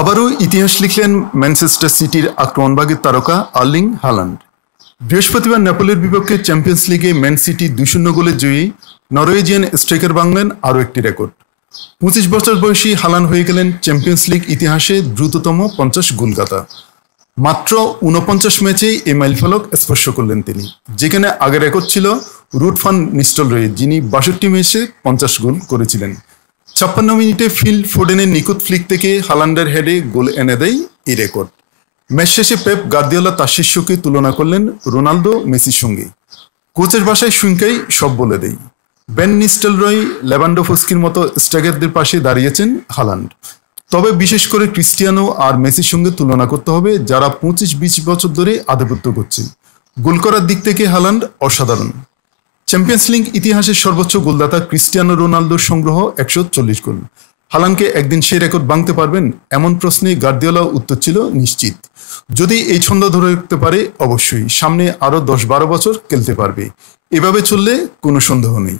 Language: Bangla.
আবারও ইতিহাস লিখলেন ম্যানচেস্টার সিটির আক্রমণভাগী তারকা আর্লিং হালান্ড। বৃহস্পতিবার নেপোলির বিপক্ষে চ্যাম্পিয়ন্স লিগে ম্যান সিটি 2-0 গোলে জয়ী নরওয়েজিয়ান স্ট্রাইকার ভাঙলেন আরও একটি রেকর্ড। 25 বছর বয়সী হালান্ড হয়ে গেলেন চ্যাম্পিয়ন্স লিগ ইতিহাসে দ্রুততম 50 গোলদাতা। মাত্র 49 ম্যাচেই এই মাইলফলক স্পর্শ করলেন তিনি, যেখানে আগের রেকর্ড ছিল রুট ফান নিস্টেলরয়ের, যিনি 62 ম্যাচে 50 গোল করেছিলেন। 56 মিনিটে ফিল ফোডেনের নিখুঁত ফ্লিক থেকে হালান্ডের হেডে গোল এনে দেয় এই রেকর্ড। ম্যাচ শেষে পেপ গার্দিওলা তার শিষ্যকে তুলনা করলেন রোনালদো মেসির সঙ্গে। কোচের ভাষায় শুনকেই সব বলে দেয়। বেন নিস্টেলরয়, লেভানডোভস্কির মতো স্ট্রাইকারদের পাশে দাঁড়িয়েছেন হালান্ড। তবে বিশেষ করে ক্রিস্টিয়ানো আর মেসির সঙ্গে তুলনা করতে হবে, যারা 25-20 বছর ধরে আধিপত্য করছে। গোল করার দিক থেকে হালান্ড অসাধারণ। চ্যাম্পিয়ন্স লিগ ইতিহাসের সর্বোচ্চ গোলদাতা ক্রিস্টিয়ানো রোনালদোর সংগ্রহ 140 গোল। হালান্ডকে একদিন সেই রেকর্ড ভাঙতে পারবেন? এমন প্রশ্নে গার্দিওলা উত্তর ছিল নিশ্চিত। যদি এই ছন্দ ধরে রাখতে পারে, অবশ্যই সামনে আরও 10-12 বছর খেলতে পারবে। এভাবে চললে কোনো সন্দেহ নেই।